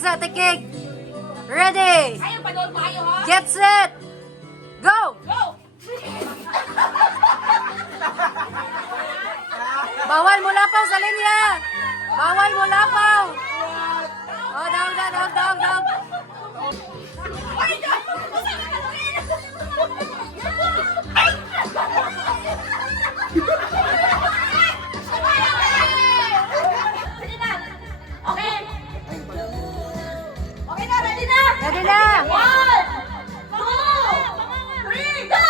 sa tikig. Ready? Ayaw pa doon tayo, ha? Get set. Go! Go! Bawal mulapaw sa linya. Bawal mulapaw. Oh, down, down, down, down, down. Ay, no! Okay. Okay na, ready na? Ready na. 1, 2, 3, go!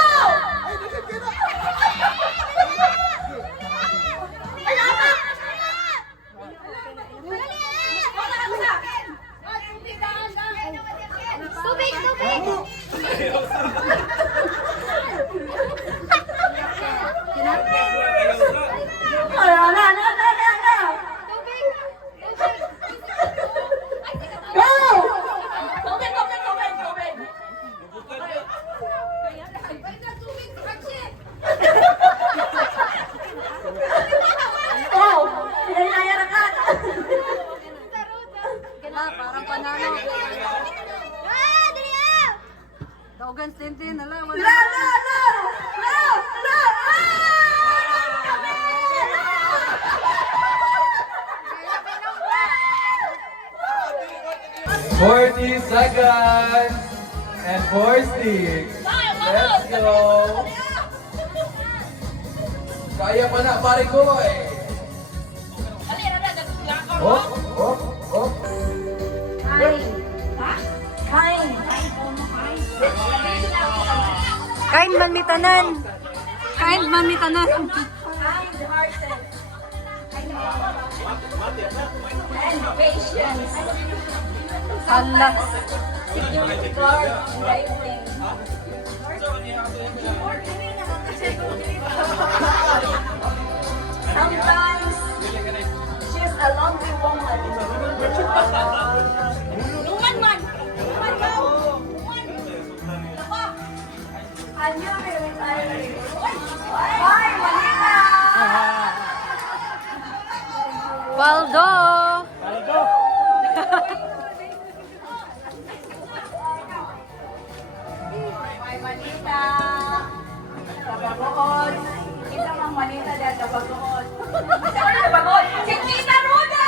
Tubig, tubig! Go! Tubig, tubig, tubig, tubig. Oh, pinayara ka. Parang panalo. Ah, dali ah! Daugan tintin. Hala, La, wala. la, la! La, la! Ah! 40 seconds and 4 sticks. Let's go. Kaya pa na, pare ko eh. Dali, dali, dali. Oh, oh, oh. Kain man mi tanan. Kain man mi tanan. And patience. Hala. Security guard and writing. Sometimes she's a lonely woman. Luman man! Luman daw! Luman! Ako! Anyo may retiring. Ay, Manila! Waldo. May Manila! Kabagood! Kita mang Manila dahil kabagood. Saan na kabagood? Si Tita Ruda!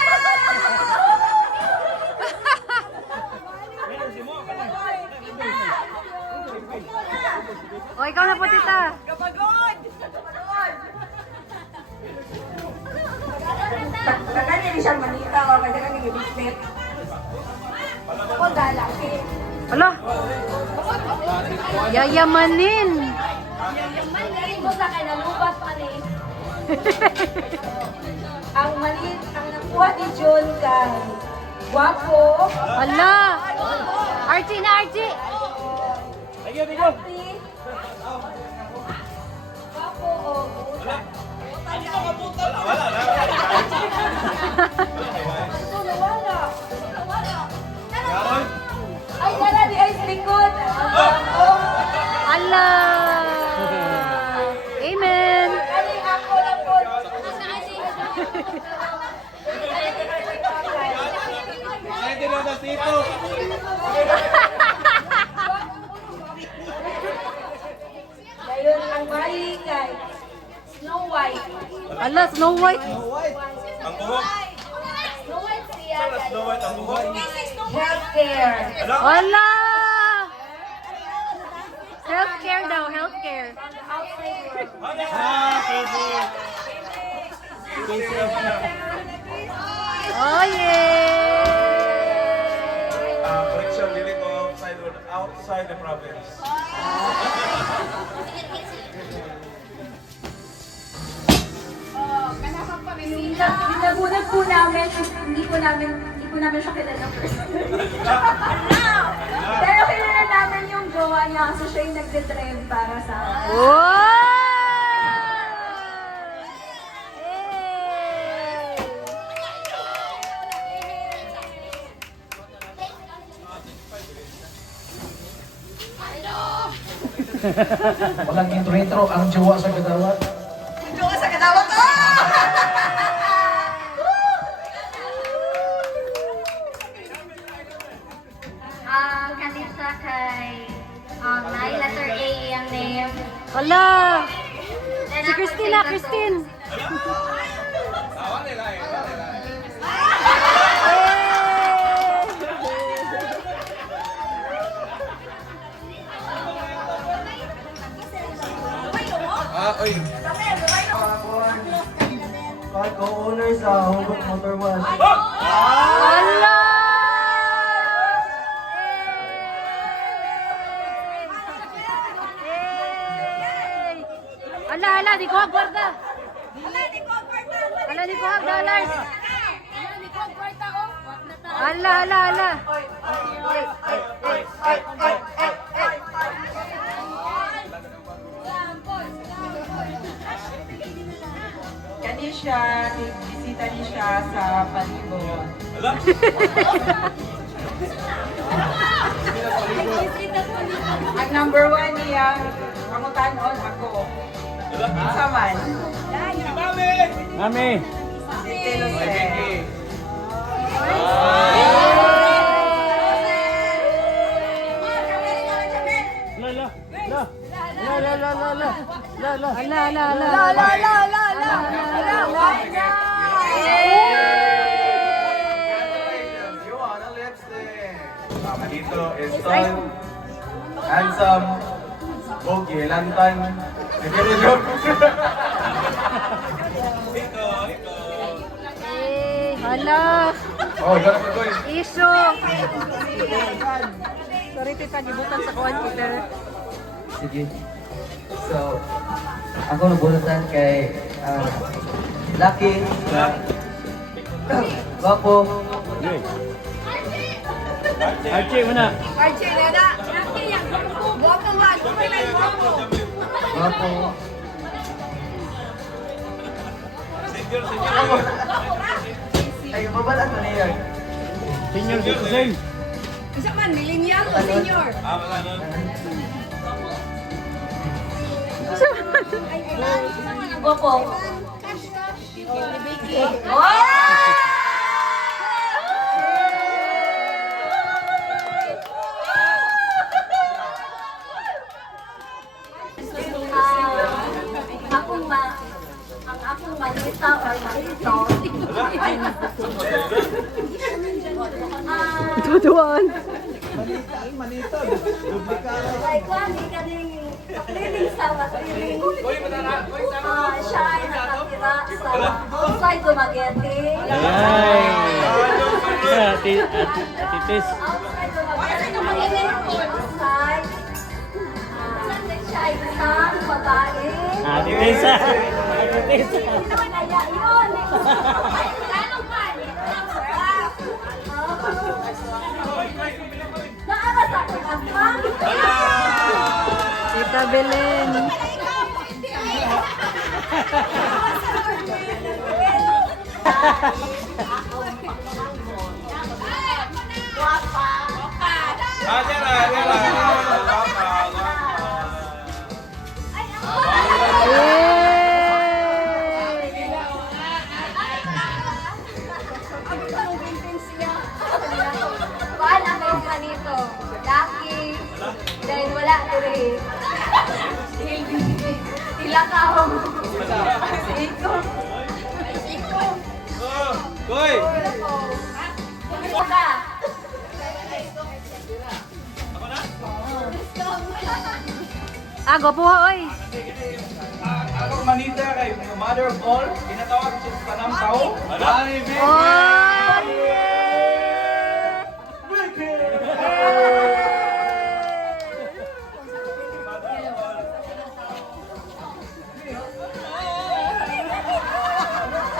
O, ikaw na po, tita. Kabagood! Kabagood! Kaganya ni siya Manila o kaganya kang ibigpit. Ako lalaki. Hala. Yayamanin. Galing mo sa kinalubat pa rin. Ang malit, ang nakuha ni John kay Guwapo. Hala. Archie na, Archie. Happy. Guwapo o ay, dala di ay likod. Hala. Amen. Galing ako lang po. Pwede na na dito. Ngayon ang mali kay Snow White. Hala, Snow White. Ang buhok. Snow White siya. Snow White ang buhok. Healthcare. Hala. Healthcare daw, healthcare. Outside world. Oh, yeah. Correction, dili ko outside the province. Binabunan po namin, hindi po namin siya kilala person. Pero kilala namin yung jowa niya kasi siya yung nagde-drive para sa akin. Wow. Walang intro-intro, ang jowa sa gadawat. Jowa sa kadawat ko! Nai, letter A yung name. Hala! Then Si ako, Christina, say Christine! Tawa nila eh. Oy. Kahit co-owner sa Hugot Motor Wash. Hala! Hala, hala, di ko agwarda. Hala, di ko ag dollars. Hala, hala, hala. Kani siya, bisita niya siya sa Palibo. Ala. Ang number 1 niya, kamutanon ako. Sa man. Si Mami. Mami! Si Telose. La! Hala, hala, hala. You want a lipstick. Manito is tall, handsome, bogey, lantan. Nagkiro joke. Hala. Oh, ikaw na ko. Iso. Sorry, tita, gibutan sa kuwan, Peter. Sige. So, ako nabunutan kay Lucky. Gwapo. Archie muna. Archie, Leda. Guwapo man. Guwapo. Gwapo. Senior, senior. Ay, mabalat mo niya. Senior citizen. Isa man, millennial o senior? Wala na. Gopo. Ang akong manita or manito. Tutuan. Ay, kwani ka din cleaning sa matiling. Siya ay nakatira sa outside Dumaguete. Titis. Outside Dumaguete. Outside. Siya ay isang babae. Titis. Kaya yun. Lalong pa. Naaras ako ang Tita Belen. Paano kayo kanito? Lucky. Dahil wala tiri. Tila ka ako. Si Iko. Iko. Koy! Iko ka. Go po, oy. Akong manita kay mother of all, ginatawag siya sa tanang tao. Ani Vicky! Oy!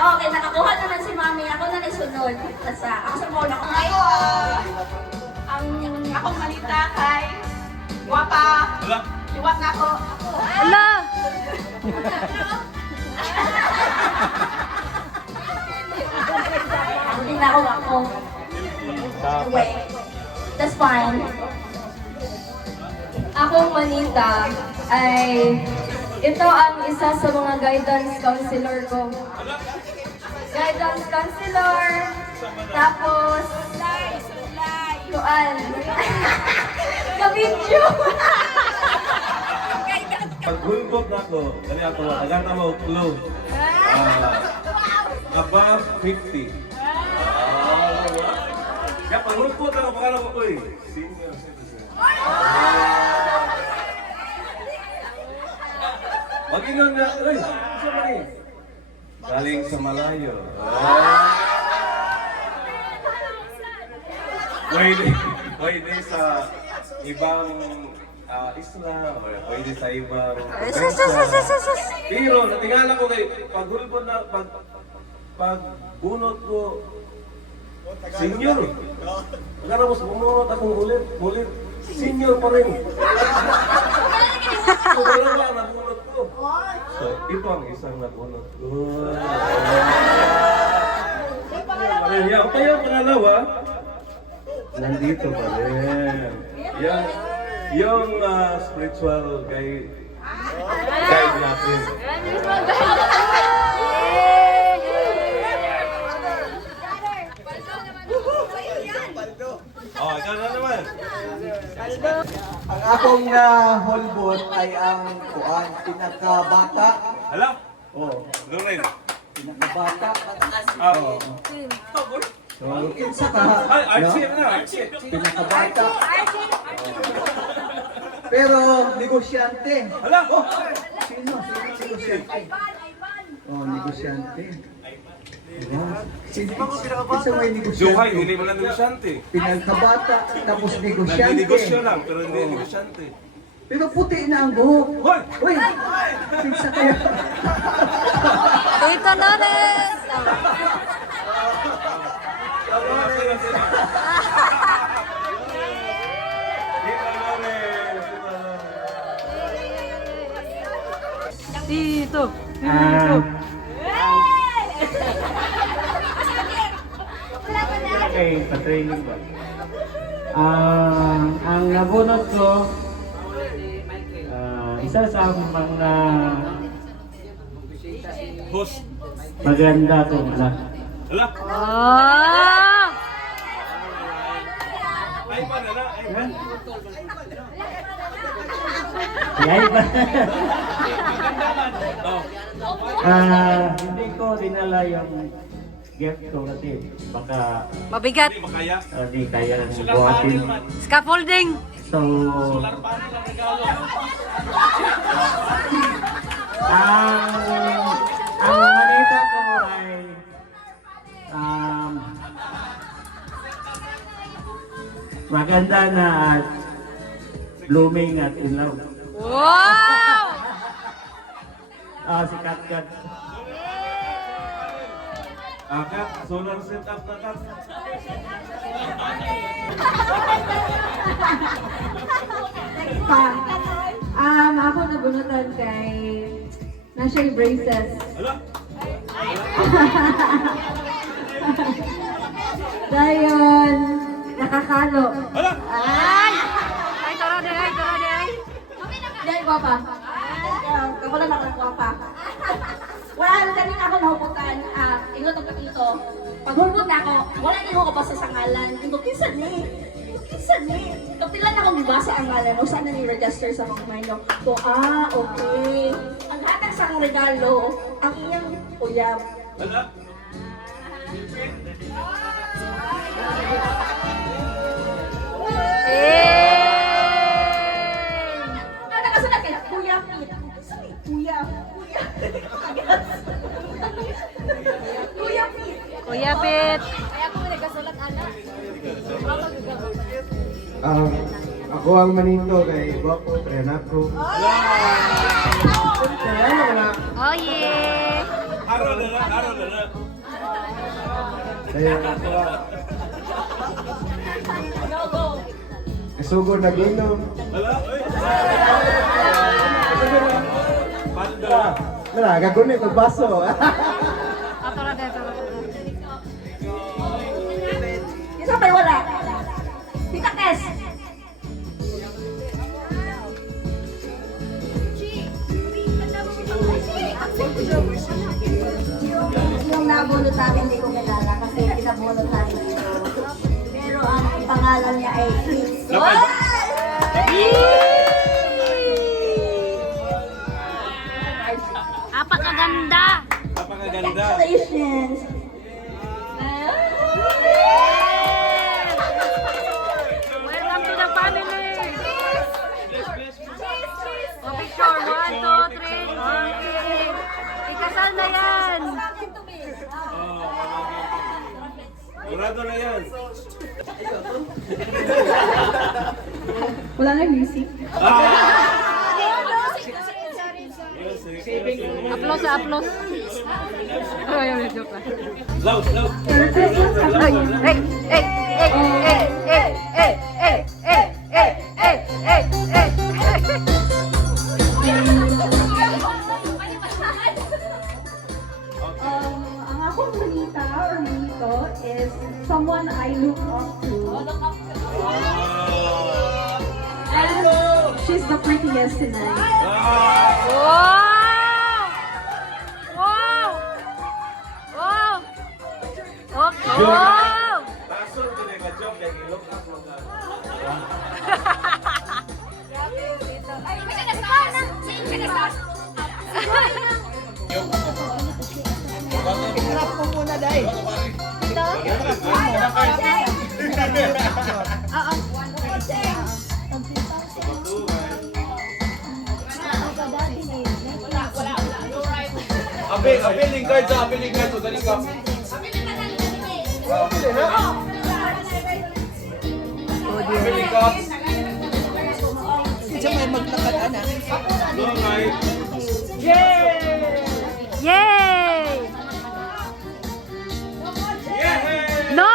Okay, nakakuha naman si Mami. Ako na nasunod. Ako sa mall ako ngayon. Ang Akong malita kay guwapa. Wala. Liwat na ako. Ala! Hindi na ako. Wait. That's fine. Akong manita ay ito ang isa sa mga guidance counselor ko. Guidance counselor. Tapos, kuan. Ka-video. Paghulbot na ako, kani ako, agad na mo clue. Above 50. Kaya paghulbot na ako, pakala ko ko eh. Senior citizen. Mag-inom na, uy, sa mali. Galing sa malayo. Pwede sa ibang isla, or pwede sa ibang pero natingala ko kay paghulbot na, pagbunot ko, senior. Agad mo sa bumunot akong ulit, senior pa rin. So, wala ba nabunot ko? So, ito ang isang nabunot ko. Kaya ang pangalawa, nandito pa rin. Yung spiritual guide natin. Oh, ikaw na naman. Ang akong holbot ay ang kuan, pinakabata. Hala? Oh, Doon rin. pinakabata. Oo. So, kinsa ka? Ay, Archie na, Archie. Pinakabata. Pero negosyante. Hala? Oh, sino negosyante? Oh, negosyante. Isa may Suhay, negosyante. hindi mo na negosyante. Pinagkabata, tapos negosyante. Nagninegosyo lang, pero hindi negosyante. Pero puti na ang buhok. Hoy! Uy! Pinsa kayo. Tita Nanes! Tito! Okay, pa-training ba? Ang nabunot ko, isa sa mga Host. maganda kong anak. Hala? Ah! Ay pa na na. Ay pa. Yay ba? Oh. Hindi ko dinala yung gift ko kasi baka Mabigat. Hindi makaya. hindi kaya ng buhatin. Scaffolding. So, ang manita ko ay maganda na at blooming at in love. Wow! Si Kat. Kat, solar setup na Kat. Next pa. Ako nabunutan kay Nashay Braces. Hala? Dayon, nakakalo. Hala? Ay! Ay, tara de, ay, tara de, ay. Dahil guwapa. Kamulan ako ng guwapa. Wala na din ako nahuputan. Ingot ang kapito. Pag hulmot na ako, wala din ako kapasa sa ngalan. Ingot, kinsan ni? Kinsan ni? Kapilan akong basa ang ngalan. O saan na ni-register sa mga mind ko. Okay. Ang hatag sa regalo, ang iyang uyab. Hala? Ano kasunod kay Kuya Pete? Saan ni Kuya? Kuya Pete. Kuya Pit. Ako ang manito kay Guapo, Renato. Oh yeah! Araw na na, araw na na. Kaya ako Isugo na ginom. Hala? Uy! Banda. Wala, gagunit ng baso. Ah, tara de, tara de. Isa pa wala. Tita Kes. Yung nabunot natin hindi ko kilala kasi pinabunot natin ito. Pero ang pangalan niya ay Chris. Wala na music. Aplos, aplos. Ay, ay, joke lang. Loud, loud. Ay, ay, ay, ay, ay, ay, ay, ay, ay, ay, ay, ay, ay. Ang akong manita or manito is someone I look up to. And she's the prettiest tonight. Wow! Wow! Wow! Okay. Wow! Pasok ko na ka-job kaya ilok up mo ka. Appealing cards, appealing cards. Dali ka. Appealing cards. Alright. Yay! Yeah! No!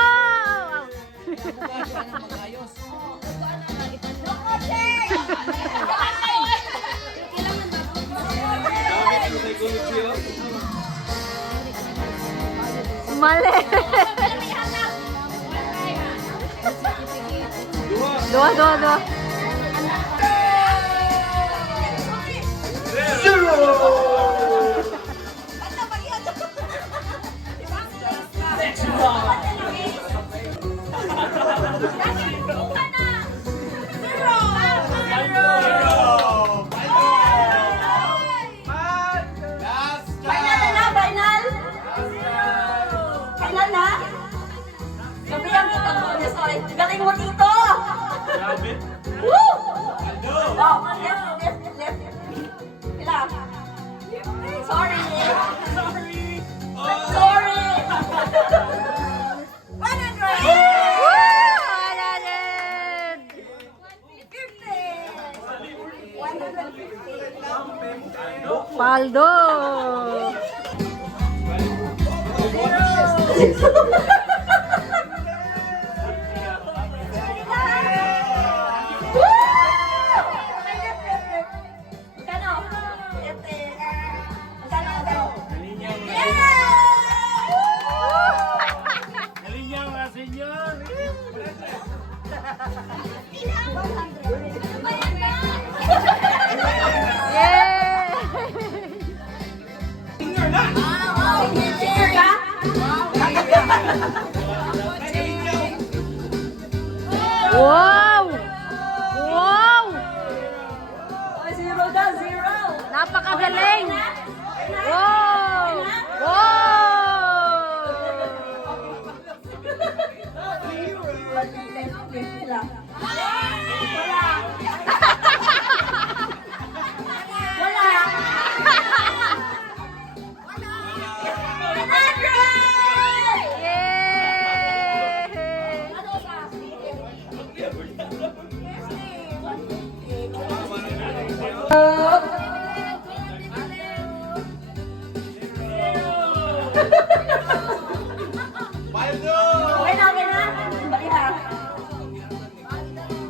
Dami ko sa psychology, oh. Mali. Dua. Dua. Final na, final! Final na? Gabriel, kita mo. Sorry. Galing mo dito! Grabe. Woo! Oh, left. Ilan? Sorry. Sorry. 100! Woo! 150. Paldo. Wow! Wow! Zero. Napakagaling! Wow!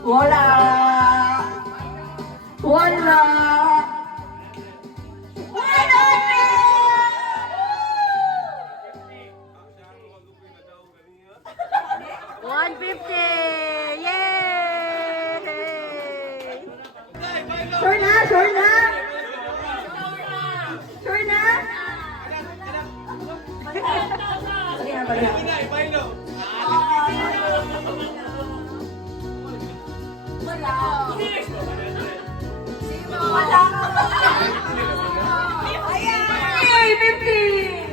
Wala. Wala. 150! Yay! Sure na? Sure na? Sure na? Wala. Ay, 50!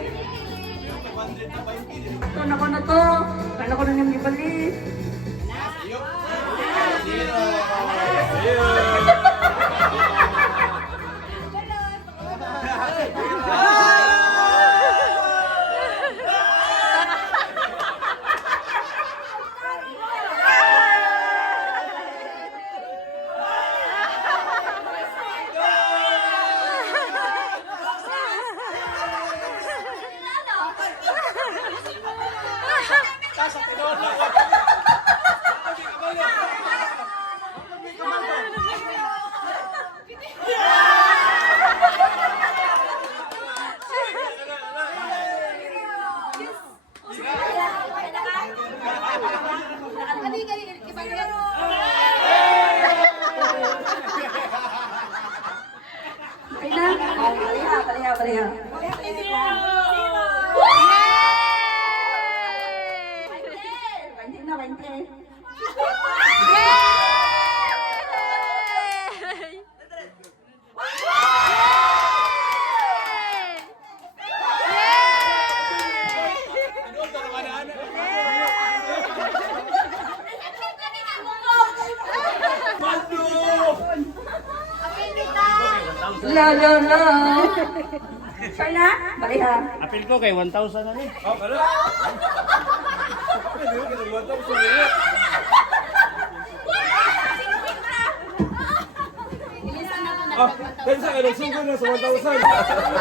Kala ko na to. Kala ko na niyang ibalik. Pareha. Yay! 20 na, 20. La. Sure na? Pareha. Apil ko kay 1,000 na ni. Oh, kala. Pwede mo kinagwanta ko sa mga. Ah, pensa ka nagsunggo na sa 1,000.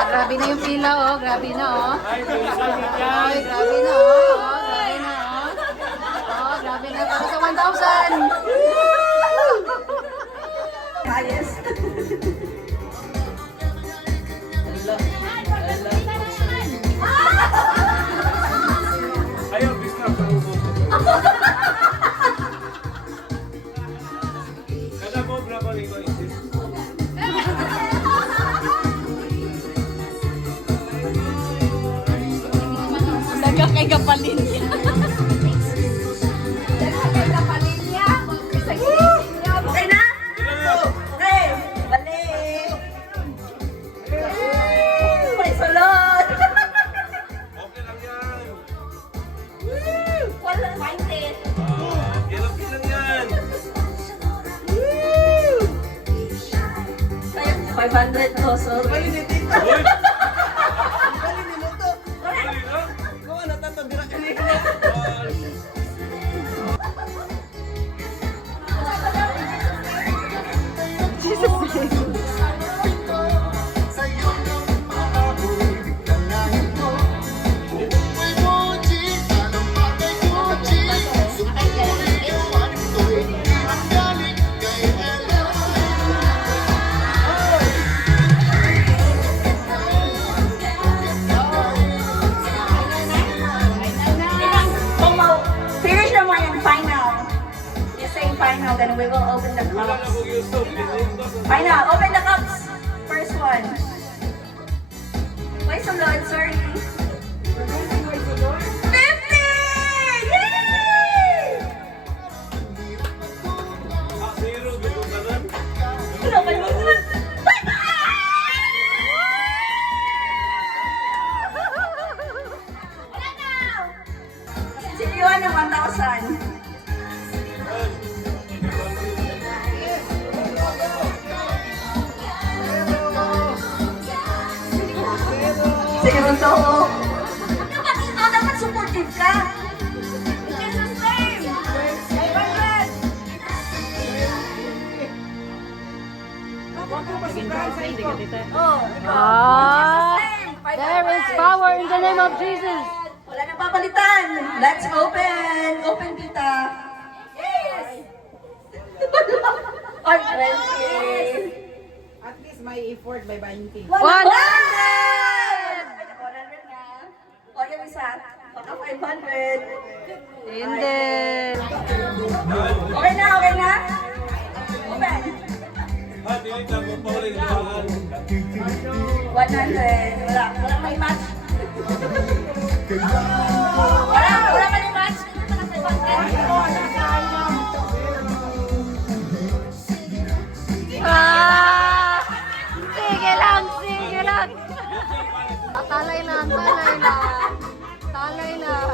Grabe na yung pila, oh. Grabe na, oh. Ay, bilisan niyo Ay, dyan. grabe na, oh. Oh, grabe na, oh. Oh, grabe na para sa 1,000. Ayos. Ayaw, bisna sa ubos. Kada mo, bravo rin ko isip. Daga kay kapalin niya. Okay na? Okay. Balik. May sulod. Okay lang yan. Wala, 20. Kilap lang yan. Sayang, 500 pesos. Uy! Finish na mo yung final. You say final, then we will open the Wala na cups. kong Yusuf. Final, open the cups. First one. May sulod, sorry. 50! Yay! Ah, zero, bigong kanan. Ano ba yung sulod? Siliwan ng 1,000. Zero to. Dapat ito, dapat supportive ka. Which is the same. 500. Oh, Ah, there is power in the name of Jesus. wala nang papalitan. Let's open. Open, tita. Yes. Or 20. At least may effort by 20. 100! 100 na. O, yung isa. Baka 500. Hindi. Okay na, okay na? Open. Ah, dili ka mo pa ulit ang 100. Wala may match. Wala may match. Ah! Sige lang, sige lang. Talay lang, talay lang. Talay lang.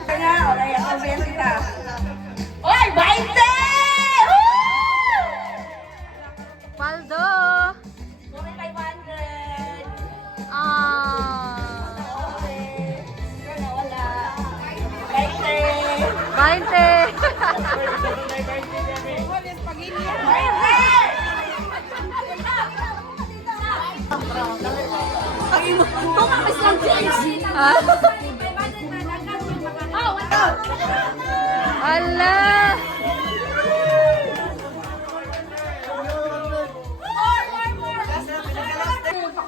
Okay na, okay. Open kita. Oy, 20! Woo! Paldo. Okay, 500. Ah. Okay. Sure na, wala. 20. 20. Ah? Ala!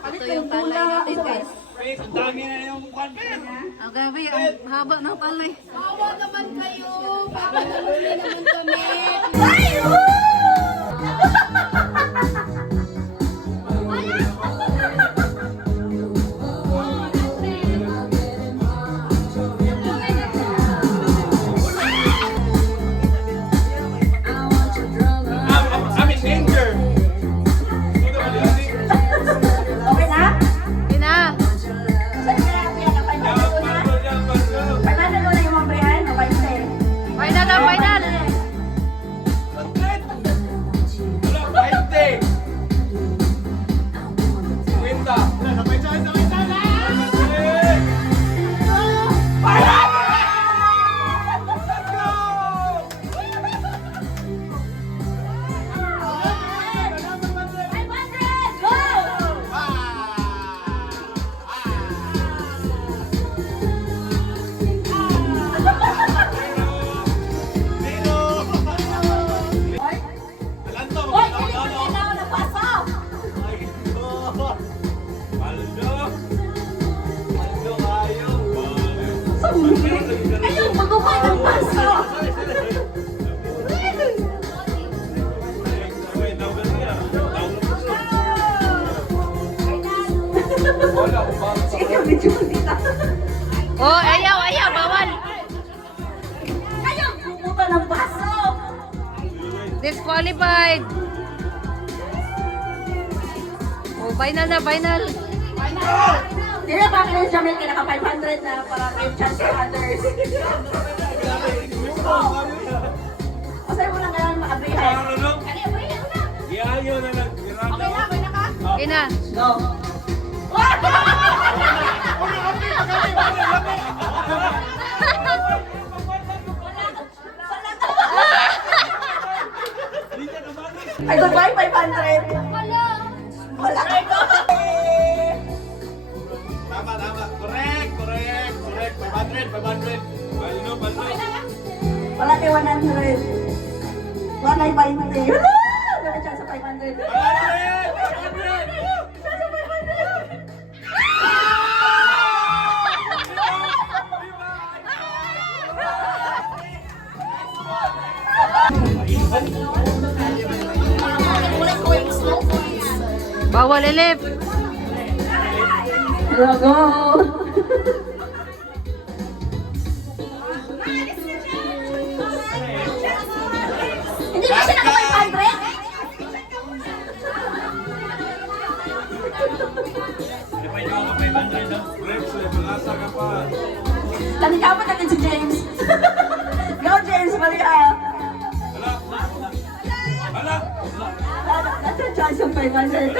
Ito yung talay natin, guys. Ang dami na yung kwan. Ang gabi, ang haba ng talay. Awa naman kayo. Papanulungin naman kami. Ay! Woo! video dito. Oh, ayaw, ayaw, bawal. Ayaw, pupunta ng baso. Disqualified. Oh, final na, final. Hindi na pa kayo Jamil, kinaka 500 na para give chance to others. O sa'yo mo lang kailangan ma-abrihan. Iayo na lang. Okay na. Go. Ay, goodbye, 500. Wala kayo. Tama, tama. Correct. 500. Balno. Wala kayo 100. Wala kayo 20. Wala! Wala chance sa 500. Chance sa 500. Bawal elip. Dragon. Hindi ba siya naka 500? Tanikapan natin si James. Go James, mali ah. That's a chance of 500.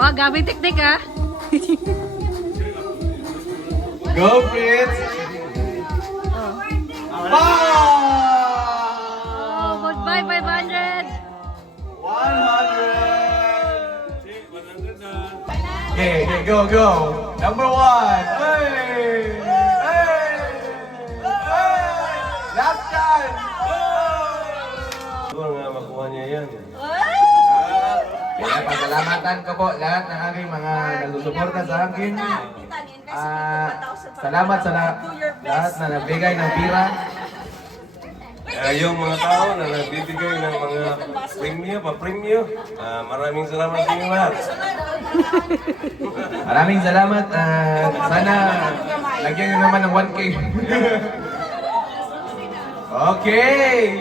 Oh, gabi teknik ha. Go, Fritz! Oh, goodbye 500. 100! Okay, go. Number 1. Hey! Last chance! Siguro nga makuha niya yan. Kaya pasalamatan ko po lahat ng aking mga nagsusuporta sa akin. Salamat sa lahat na nagbigay ng pira. Yung mga tao na nagbibigay ng mga pa-premyo, maraming salamat sa inyo lahat. Maraming salamat. Sana lagyan nyo naman ng 1K. Okay.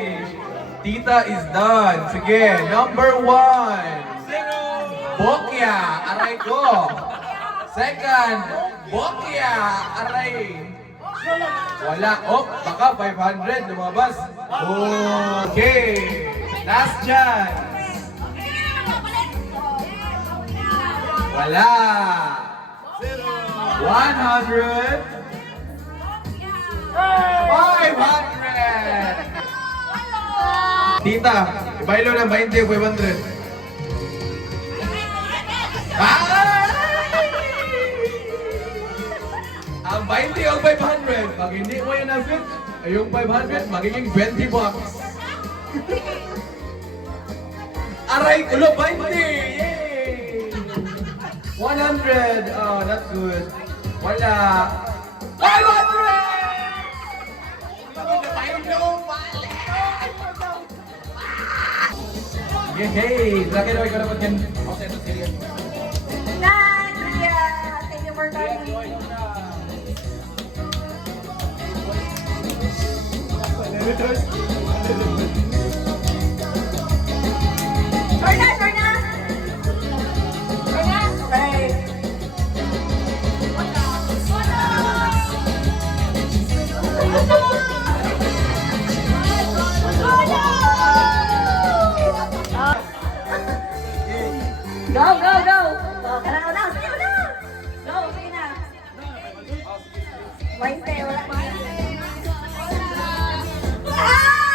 Tita is done. Sige, number 1. Bokya, aray ko. Second, Bokya, aray. Wala. Oh, baka 500 lumabas. Okay. Last chance. Wala. 100. 500. Tita, ibaylo ng 20 o 500. Ang 20 o 500, pag hindi mo yan na-fit, ay yung 500 magiging 20 bucks. Aray, ulo, 20! Yay! 100! Oh, that's good. Wala. 500! Yay! Laki daw ikaw naman yan. Nice, Ria. Thank you for coming. Sorna. Okay. Go. Kailangan ko na. Sige na. Go, sige na. Wednesday, wala. Ah!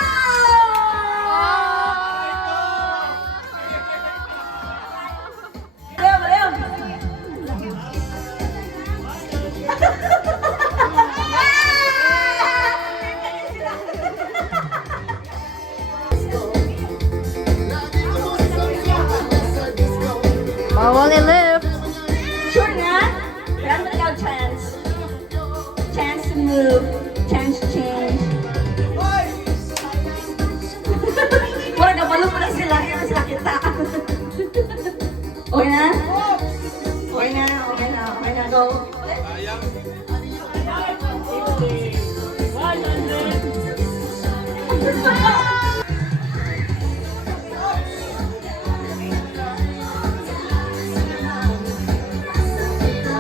go.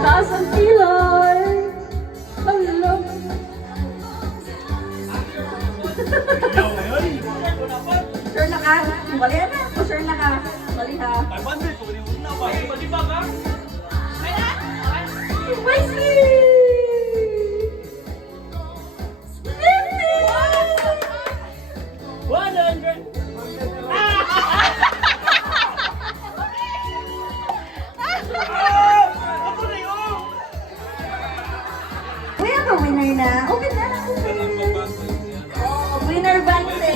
Taas ang kilay. Hello. Sure na ka? Bali na. O sure na ka? Bali ha. 500 ko rin na ba? Pati ba ka? Spicy! 100! Ako na yun! Kuya ka winner na. Open na lang. Oh, winner Bante.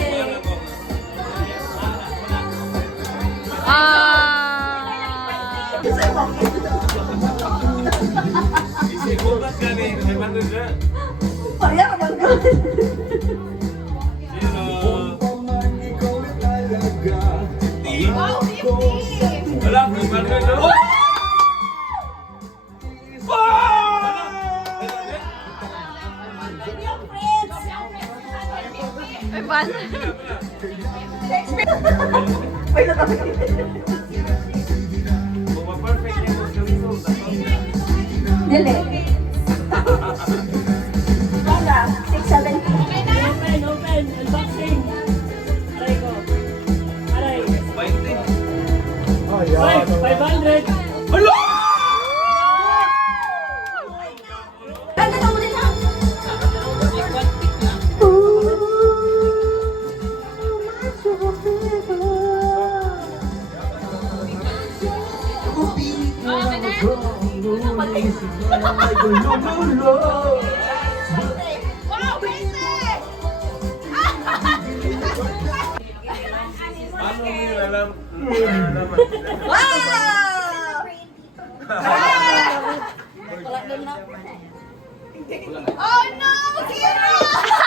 Isibulat ka ni 500 na. Kaya ka mag- Sino? Wala, 500 na. May ban. Ay, nakakita. Kung ma-perfect yung result, Dili. Banga, 670. Open, open! Unboxing! Aray ko. Aray. 500! Ganda ka mo din ha? Paano mo yun alam? Wow! Oh no! Zero!